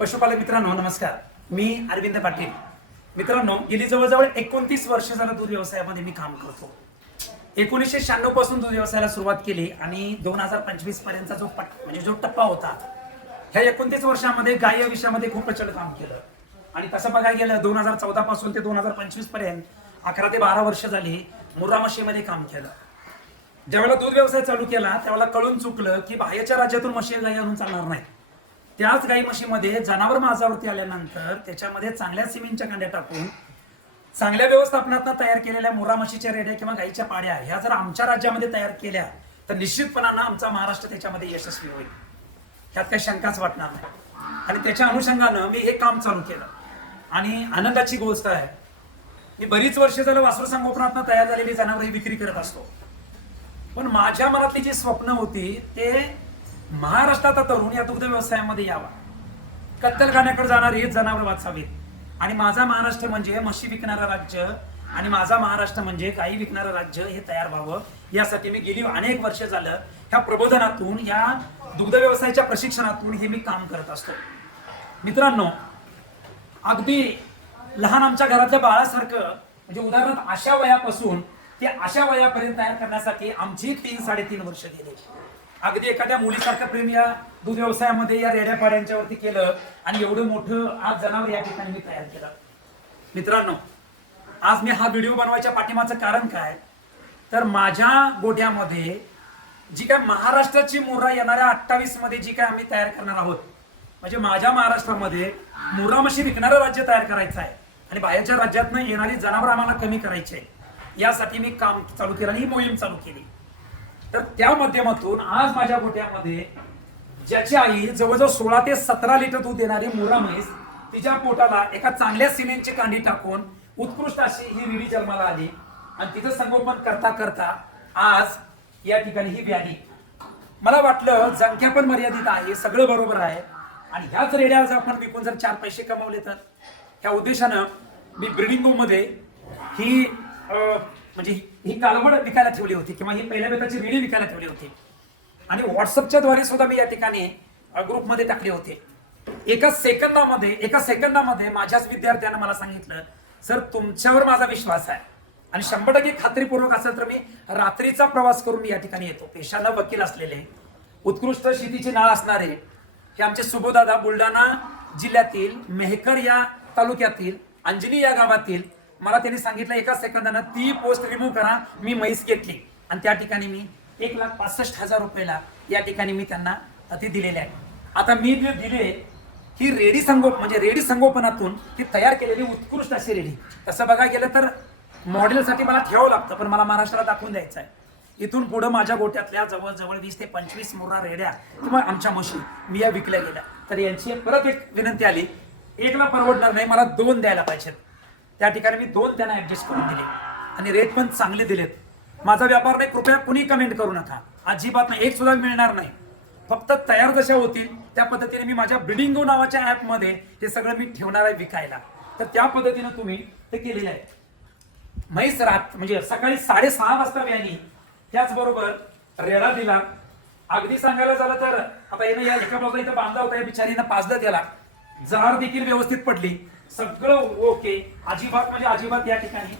पशुपालक मित्रांनो नमस्कार. मी अरविंद पाटील. मित्रांनो गेली जवळजवळ एकोणतीस वर्ष झालं दूध व्यवसायामध्ये मी काम करतो. एकोणीसशे शहाण्णवपासून दूध व्यवसायाला सुरुवात केली आणि दोन हजार पंचवीस पर्यंतचा जो पट म्हणजे जो टप्पा होता ह्या एकोणतीस वर्षामध्ये गाय या विषयामध्ये खूप प्रचंड काम केलं. आणि तसं बघायला गेलं दोन हजार चौदा पासून ते दोन हजार पंचवीसपर्यंत अकरा ते बारा वर्ष झाली मुर्रा मशीमध्ये काम केलं. ज्यावेळेला दूध व्यवसाय चालू केला त्यावेळेला कळून चुकलं की बाहेरच्या राज्यातून मशी गाई आणून चालणार नाही त्याच गाई म्हशीमध्ये जनावर माझावरती आल्यानंतर त्याच्यामध्ये चांगल्या सिमेंटच्या कांड्या टाकून चांगल्या व्यवस्थापनातनं तयार केलेल्या मुरा म्हशीच्या रेड्या किंवा गाईच्या पाड्या ह्या जर आमच्या राज्यामध्ये तयार केल्या तर निश्चितपणानं आमचा महाराष्ट्र त्याच्यामध्ये यशस्वी होईल. ह्यात काही शंकाच वाटणार नाही. आणि त्याच्या अनुषंगानं मी हे काम चालू केलं. आणि आनंदाची गोष्ट आहे मी बरीच वर्ष झालं वासरू संगोपनातनं तयार झालेली जनावर ही विक्री करत असतो. पण माझ्या मनातली जी स्वप्न होती ते महाराष्ट्राचा तरुण या दुग्ध व्यवसायामध्ये यावा. कत्तलखान्याकडे जाणारे हेच जनावर वाचावेत. आणि माझा महाराष्ट्र म्हणजे म्हशी विकणारा राज्य आणि माझा महाराष्ट्र म्हणजे गाई विकणारं राज्य हे तयार व्हावं. यासाठी मी गेली अनेक वर्ष झालं ह्या प्रबोधनातून या दुग्ध व्यवसायाच्या प्रशिक्षणातून हे मी काम करत असतो. मित्रांनो अगदी लहान आमच्या घरातल्या बाळासारखं म्हणजे उदाहरणार्थ अशा वयापासून ते अशा वयापर्यंत तयार करण्यासाठी आमची तीन साडेतीन वर्ष गेली. अगदी एखाद्या मुलीसारखं प्रेम या दूध व्यवसायामध्ये या रेड्या पाड्यांच्यावरती केलं आणि एवढं मोठं आज जनावर या ठिकाणी मी तयार केलं. मित्रांनो आज मी हा व्हिडिओ बनवायच्या पाठिंबाचं कारण काय? तर माझ्या गोट्यामध्ये जी काय महाराष्ट्राची मुर्रा येणाऱ्या अठ्ठावीसमध्ये जी काय आम्ही तयार करणार आहोत म्हणजे माझ्या महाराष्ट्रामध्ये मुर्रा मशी विकणारं राज्य तयार करायचं आहे आणि बाहेरच्या राज्यातनं येणारी जनावर आम्हाला कमी करायची आहे. यासाठी मी काम चालू केलं आणि ही मोहीम चालू केली. तर त्या माध्यमातून आज माझ्या गोट्यामध्ये ज्याची आई जवळजवळ सोळा ते सतरा लिटर दूध देणारी मुरा म्हैस तिच्या पोटाला एका चांगल्या सिमेंटची कांडी टाकून उत्कृष्ट अशी ही रिडी जन्माला आली. आणि तिचं संगोपन करता करता आज या ठिकाणी ही व्याधी. मला वाटलं संख्या पण मर्यादित आहे सगळं बरोबर आहे. आणि ह्याच रेड्या जर आपण विकून जर चार पैसे कमावले तर. त्या उद्देशानं मी ब्रिडिंग रूममध्ये ही म्हणजे ही- ही कालवड विकायला ठेवली होती किंवा ही पहिल्या बेताची रेडी विकायला ठेवली होती. आणि व्हॉट्सअपच्या द्वारे सुद्धा मी या ठिकाणी ग्रुपमध्ये टाकले होते. एका सेकंदामध्ये एका सेकंदामध्ये माझ्याच विद्यार्थ्यानं मला सांगितलं सर तुमच्यावर माझा विश्वास आहे. आणि शंभर टक्के खात्रीपूर्वक असेल तर मी रात्रीचा प्रवास करून मी या ठिकाणी येतो. पेशाला वकील असलेले उत्कृष्ट शेतीचे नाळ असणारे हे आमचे सुबोदादा बुलढाणा जिल्ह्यातील मेहकर या तालुक्यातील अंजनी या गावातील मला त्यांनी सांगितलं एका सेकंदानं ती पोस्ट रिमूव्ह करा मी म्हैस घेतली. आणि त्या ठिकाणी मी एक लाख पासष्ट हजार रुपयाला या ठिकाणी मी त्यांना ते दिलेले आहे. आता मी जे दिले ही रेडी संगोप म्हणजे रेडी संगोपनातून ही तयार केलेली उत्कृष्ट अशी रेडी. तसं बघायला गेलं तर मॉडेलसाठी मला ठेवावं लागतं पण मला महाराष्ट्राला दाखवून द्यायचं आहे. इथून पुढं माझ्या गोट्यातल्या जवळजवळ वीस ते पंचवीस मुर्रा रेड्या किंवा आमच्या म्हशी मी या विकल्या गेल्या. तर यांची परत एक विनंती आली एकला परवडणार नाही मला दोन द्यायला पाहिजेत. त्या ठिकाणी मी दोन त्यांना ॲडजस्ट करून दिले. आणि रेट पण चांगले दिलेत. माझा व्यापार नाही कृपया कुणी कमेंट करू नका. अजिबात नाही. एक सुद्धा मिळणार नाही. फक्त तयार जशा होतील त्या पद्धतीने मी माझ्या ब्रिडिंगो नावाच्या ॲपमध्ये हे सगळं मी ठेवणार आहे विकायला. तर त्या पद्धतीने तुम्ही ते केलेलं आहे. म्हैस रात म्हणजे सकाळी साडेसहा वाजता व्याली त्याचबरोबर रेडा दिला. अगदी सांगायला झालं तर आता येणं या एका बाजूला इथं बांधला होता या बिचारीनं पाजलं त्याला. जार देखील व्यवस्थित पडली. सगळं ओके अजिबात म्हणजे अजिबात या ठिकाणी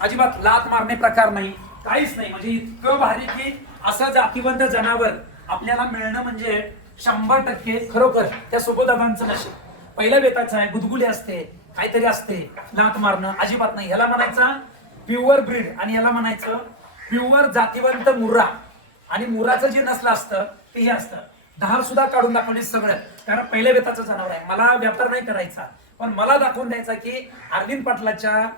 अजिबात लात मारणे प्रकार नाही. काहीच नाही. म्हणजे इतकं भारी की असं जातीवंत जनावर आपल्याला मिळणं म्हणजे शंभर टक्के खरोखर त्या सुबोदादांचं नशीब. पहिल्या बेताचं आहे गुदगुली असते काहीतरी असते लात मारणं अजिबात नाही. ह्याला म्हणायचा प्युअर ब्रीड आणि याला म्हणायचं प्युअर जातीवंत मुर्रा. आणि मुराचं जे नसलं असतं ते हे असतं. धार सुद्धा काढून दाखवली सगळं. कारण पहिल्या बेताचं जनावर आहे. मला व्यापार नाही करायचा. पण मला दाखवून द्यायचा की अरविंद पाटलाच्या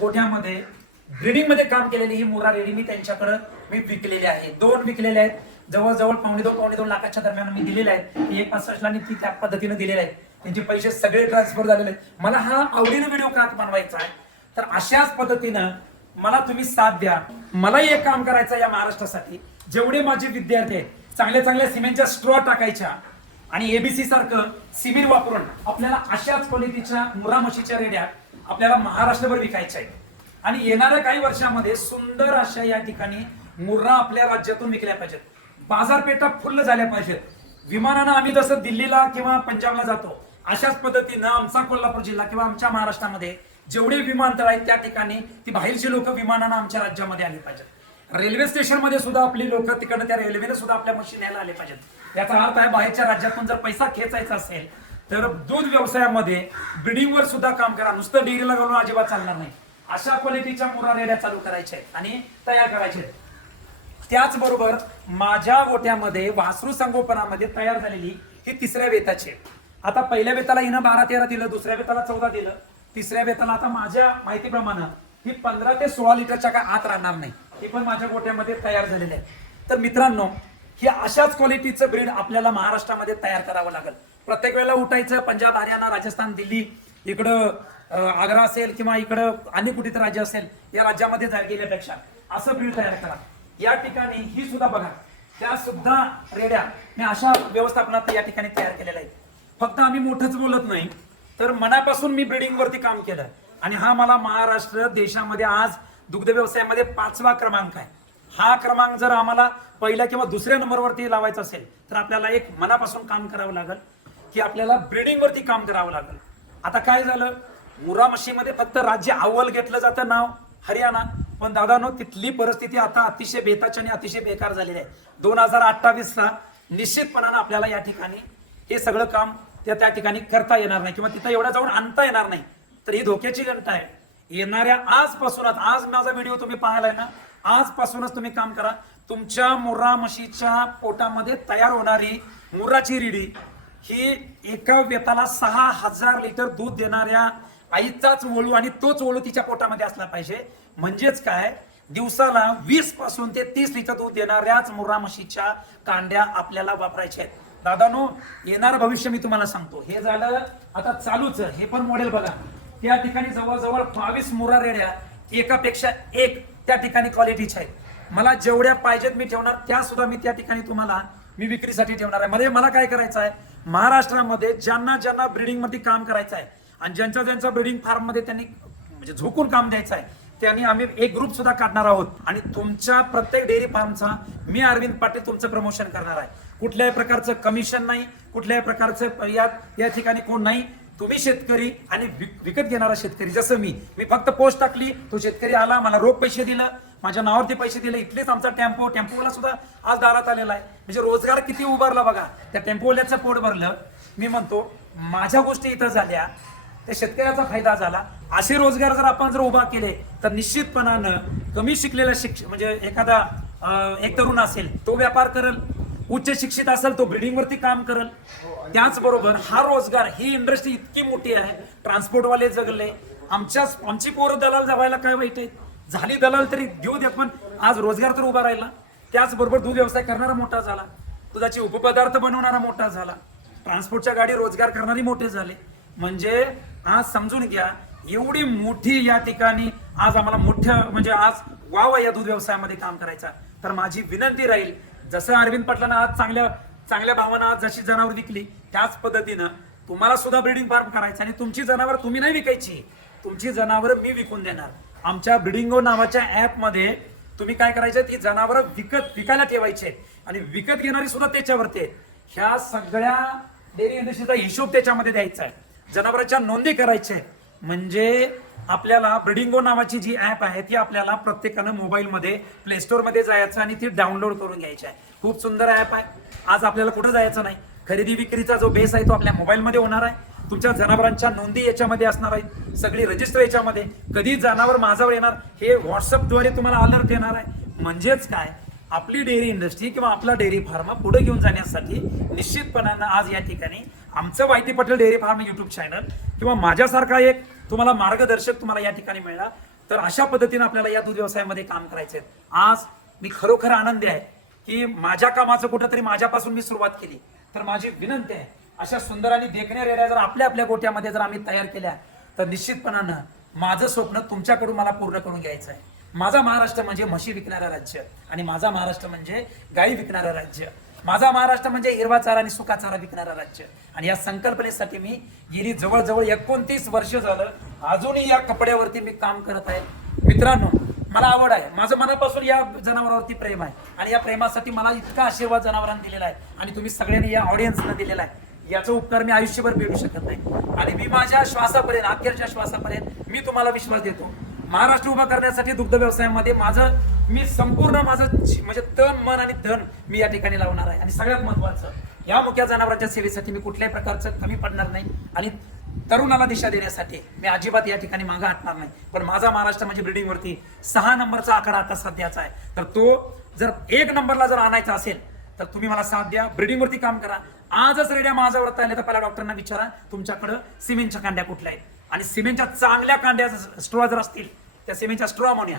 गोठ्यामध्ये ब्रिडिंगमध्ये काम केलेली ही मुरा रेडी मी त्यांच्याकडे मी विकलेली आहे. दोन विकलेले आहेत. जवळजवळ पावणे दोन पावणे दोन लाखाच्या दरम्यान मी दिलेले आहेत. एक पासष्टला ती त्या पद्धतीने दिलेले आहेत. त्यांचे पैसे सगळे ट्रान्सफर झालेले आहेत. मला हा आवडीनं व्हिडिओ का बनवायचा आहे? तर अशाच पद्धतीनं मला तुम्ही साथ द्या. मलाही एक काम करायचं या महाराष्ट्रासाठी. जेवढे माझे विद्यार्थी आहेत चांगल्या चांगल्या सिमेंटच्या स्ट्रॉ टाकायच्या आणि एबीसी सारखं सिमेंट वापरून आपल्याला अशाच क्वालिटीच्या मुरा म्हशीच्या रेड्या आपल्याला महाराष्ट्रभर विकायच्या आहेत. आणि येणाऱ्या काही वर्षामध्ये सुंदर अशा या ठिकाणी मुर्रा आपल्या राज्यातून विकल्या पाहिजेत. बाजारपेठा फुल्ल झाल्या पाहिजेत. विमानानं आम्ही जसं दिल्लीला किंवा पंजाबला जातो अशाच पद्धतीनं आमचा कोल्हापूर जिल्हा किंवा आमच्या महाराष्ट्रामध्ये जेवढे विमानतळ आहेत त्या ठिकाणी ती बाहेरची लोक विमानानं आमच्या राज्यामध्ये आली पाहिजेत. रेल्वे स्टेशनमध्ये सुद्धा आपली लोक तिकडनं त्या रेल्वेने सुद्धा आपल्या मशीन यायला आले पाहिजेत. याचा अर्थ आहे बाहेरच्या राज्यातून जर पैसा खेचायचा असेल तर दूध व्यवसायामध्ये ब्रिडिंगवर सुद्धा काम करा. नुसतं डेअरीला घालून अजिबात चालणार नाही. अशा क्वालिटीच्या मुरा रेड्या चालू करायच्या आहेत आणि तयार करायच्या आहेत. त्याचबरोबर माझ्या गोट्यामध्ये वासरू संगोपनामध्ये तयार झालेली ही तिसऱ्या वेताची आहे. आता पहिल्या वेताला हिनं बारा तेरा दिलं दुसऱ्या वेताला चौदा दिलं. तिसऱ्या वेताला आता माझ्या माहितीप्रमाणे ही पंधरा ते सोळा लिटरच्या काय आत राहणार नाही. हे पण माझ्या गोट्यामध्ये तयार झालेले आहे तर मित्रांनो हे अशाच क्वालिटीचं ब्रीड आपल्याला महाराष्ट्रामध्ये तयार करावं लागेल. प्रत्येक वेळेला उठायचं पंजाब हरियाणा राजस्थान दिल्ली इकडं आग्रा असेल किंवा इकडं आणि कुठे तर राज्य असेल या राज्यामध्ये जाय गेल्यापेक्षा असं ब्रीड तयार करा. या ठिकाणी ही सुद्धा बघा. त्या सुद्धा रेड्या मी अशा व्यवस्थापनात या ठिकाणी तयार केलेल्या आहेत. फक्त आम्ही मोठंच बोलत नाही तर मनापासून मी ब्रीडिंगवरती काम केलं. आणि हा मला महाराष्ट्र देशामध्ये आज दुग्ध व्यवसायामध्ये पाचवा क्रमांक आहे. हा क्रमांक जर आम्हाला पहिल्या किंवा दुसऱ्या नंबरवरती लावायचा असेल तर आपल्याला एक मनापासून काम करावं लागेल की आपल्याला ब्रिडिंगवरती काम करावं लागेल. आता काय झालं? मुरा मशीमध्ये फक्त राज्य अव्वल घेतलं जातं नाव हरियाणा. पण दादानो तिथली परिस्थिती आता अतिशय बेताची आणि अतिशय बेकार झालेली आहे. दोन हजार अठ्ठावीसला निश्चितपणानं आपल्याला या ठिकाणी हे सगळं काम त्या त्या ठिकाणी करता येणार नाही किंवा तिथं एवढा जाऊन आणता येणार नाही. तर ही धोक्याची घंटा आहे. येणाऱ्या आजपासूनच आज माझा व्हिडिओ तुम्ही पाहिलाय ना आजपासूनच तुम्ही काम करा. तुमच्या मुर्रा म्हशीच्या पोटामध्ये तयार होणारी मुर्राची रिडी ही एका व्यताला सहा हजार लिटर दूध देणाऱ्या आईचाच वळू आणि तोच वळू तिच्या पोटामध्ये असला पाहिजे. म्हणजेच काय? दिवसाला वीसपासून ते तीस लिटर दूध देणाऱ्याच मुर्रा म्हशीच्या कांड्या आपल्याला वापरायच्या आहेत. दादानो येणार भविष्य मी तुम्हाला सांगतो. हे झालं आता चालूच. हे पण मॉडेल बघा. त्या ठिकाणी जवळजवळ बावीस मुरा रेड्या एकापेक्षा एक त्या ठिकाणी क्वालिटीच्या आहेत. मला जेवढ्या पाहिजेत मी ठेवणार त्या सुद्धा मी त्या ठिकाणी तुम्हाला मी विक्रीसाठी ठेवणार आहे. म्हणजे मला काय करायचं आहे? महाराष्ट्रामध्ये ज्यांना ज्यांना ब्रिडिंगमध्ये काम करायचं आहे आणि ज्यांच्या ज्यांच्या ब्रिडिंग फार्ममध्ये त्यांनी म्हणजे झोकून काम द्यायचं आहे त्यांनी आम्ही एक ग्रुप सुद्धा काढणार आहोत. आणि तुमच्या प्रत्येक डेअरी फार्मचा मी अरविंद पाटील तुमचं प्रमोशन करणार आहे. कुठल्याही प्रकारचं कमिशन नाही कुठल्याही प्रकारचं या या ठिकाणी कोण नाही. तुम्ही शेतकरी आणि विक- विकत घेणारा शेतकरी जसं मी मी फक्त पोस्ट टाकली तो शेतकरी आला मला रोख पैसे दिलं माझ्या नावावरती पैसे दिले इथलेच आमचा टेम्पो टेम्पोवाला सुद्धा आज दारात आलेला आहे. म्हणजे रोजगार किती उभारला बघा त्या टेम्पोवाल्याचं पोट भरलं. मी म्हणतो माझ्या गोष्टी इथं झाल्या त्या शेतकऱ्याचा फायदा झाला. असे रोजगार जर आपण जर उभा केले तर निश्चितपणानं कमी शिकलेला शिक्ष म्हणजे एखादा एक तरुण असेल तो व्यापार करल. उच्च शिक्षित असेल तो ब्रिडिंगवरती काम करल. त्याचबरोबर हा रोजगार ही इंडस्ट्री इतकी मोठी आहे. ट्रान्सपोर्टवाले जगले. आमच्या आमची पोरं दलाल जगायला काय वाईट आहे? झाली दलाल तरी देऊ द्या पण आज रोजगार तर उभा राहिला. त्याचबरोबर दूध व्यवसाय करणारा मोठा झाला. दुधाचे उपपदार्थ बनवणारा मोठा झाला. ट्रान्सपोर्टच्या गाडी रोजगार करणारी मोठे झाले. म्हणजे आज समजून घ्या एवढी मोठी या ठिकाणी आज आम्हाला मोठ्या म्हणजे आज वाव या दूध व्यवसायामध्ये काम करायचा. तर माझी विनंती राहील जसं अरविंद पटलांना आज चांगल्या चांगल्या भावानं आज जशी जनावर विकली त्याच पद्धतीनं तुम्हाला सुद्धा ब्रिडिंग फार्म करायचं आणि तुमची जनावर तुम्ही नाही विकायची. तुमची जनावर मी विकून देणार. आमच्या ब्रिडिंगो नावाच्या ॲपमध्ये तुम्ही काय करायचे ती जनावर विकत विकायला ठेवायचे आणि विकत घेणारी सुद्धा त्याच्यावरती ह्या सगळ्या डेअरी इंडस्ट्रीचा हिशोब त्याच्यामध्ये द्यायचा आहे. जनावरांच्या नोंदी करायच्या म्हणजे आपल्याला ब्रिडिंगो नावाची जी ऍप आहे ती आपल्याला प्रत्येकानं मोबाईलमध्ये प्ले स्टोअरमध्ये जायचं आणि ती डाउनलोड करून घ्यायची आहे. खूप सुंदर ऍप आहे. आज आपल्याला कुठं जायचं नाही? खरेदी विक्रीचा जो बेस आहे तो आपल्या मोबाईलमध्ये होणार आहे. तुमच्या जनावरांच्या नोंदी याच्यामध्ये असणार आहेत. सगळी रजिस्टर याच्यामध्ये. कधी जनावर माझावर येणार हे व्हॉट्सअपद्वारे तुम्हाला अलर्ट येणार आहे. म्हणजेच काय? आपली डेअरी इंडस्ट्री किंवा आपला डेअरी फार्म पुढे घेऊन जाण्यासाठी निश्चितपणानं आज या ठिकाणी आमचं वायती Patel dairy farm YouTube channel किंवा माझ्यासारखा एक तुम्हाला मार्गदर्शक तुम्हाला या ठिकाणी मिळणार. तर अशा पद्धतीने आपल्याला या दूध व्यवसायामध्ये काम करायचे आहे. आज मी खरोखर आनंदी आहे की माझ्या कामाचं कुठंतरी माझ्यापासून मी सुरुवात केली. तर माझी विनंती आहे अशा सुंदर आणि देखण्या रेड्या जर आपल्या आपल्या गोट्यामध्ये जर आम्ही तयार केल्या तर निश्चितपणानं माझं स्वप्न तुमच्याकडून मला पूर्ण करून घ्यायचं आहे. माझा महाराष्ट्र म्हणजे म्हशी विकणारं राज्य आणि माझा महाराष्ट्र म्हणजे गाई विकणारं राज्य. माझा महाराष्ट्र म्हणजे हिरवा चारा आणि सुका चारा विकणारं राज्य. आणि या संकल्पनेसाठी मी गेली जवळजवळ एकोणतीस वर्ष झालं अजूनही या कपड्यावरती मी काम करत आहे. मित्रांनो मला आवड आहे. माझं मनापासून या जनावरांवरती प्रेम आहे. आणि या प्रेमासाठी मला इतका आशीर्वाद जनावरांनी दिलेला आहे. आणि तुम्ही सगळ्यांनी या ऑडियन्सला दिलेला आहे. याचा उपकार मी आयुष्यभर भेटू शकत नाही. आणि मी माझ्या श्वासापर्यंत अखेरच्या श्वासापर्यंत मी तुम्हाला विश्वास देतो. महाराष्ट्र उभा करण्यासाठी दुग्ध व्यवसायामध्ये माझं मी संपूर्ण माझं म्हणजे तन मन आणि धन मी या ठिकाणी लावणार आहे. आणि सगळ्यात महत्वाचं या मुख्या जनावरांच्या सेवेसाठी मी कुठल्याही प्रकारचं कमी पडणार नाही. आणि तरुणाला दिशा देण्यासाठी मी अजिबात या ठिकाणी मागं हटणार नाही. पण माझा महाराष्ट्र म्हणजे ब्रिडिंगवरती सहा नंबरचा आकडा आता सध्याचा आहे. तर तो जर एक नंबरला जर आणायचा असेल तर तुम्ही मला साथ द्या. ब्रिडिंगवरती काम करा. आजच रेड्या माझ्यावर आले तर पहिला डॉक्टरांना विचारा. तुमच्याकडं सिमेंटच्या कांड्या कुठल्या आहेत? आणि सिमेंटच्या चांगल्या कांड्या स्ट्रॉ जर असतील त्या सिमेंटच्या स्ट्रॉ म्हणूया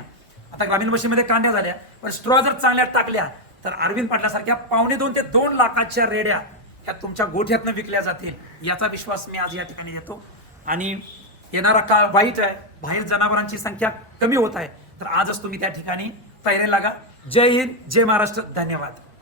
आता ग्रामीण भाषेमध्ये कांड्या झाल्या पण स्ट्रॉ जर चांगल्या टाकल्या तर अरविंद पाटलासारख्या पावणे दोन ते दोन लाखाच्या रेड्या ह्या तुमच्या गोठ्यातनं विकल्या जातील याचा विश्वास मी आज या ठिकाणी देतो. आणि येणारा काळ वाईट आहे बाहेर जनावरांची संख्या कमी होत आहे तर आजच तुम्ही त्या ठिकाणी तयारी लागा. जय हिंद जय महाराष्ट्र धन्यवाद.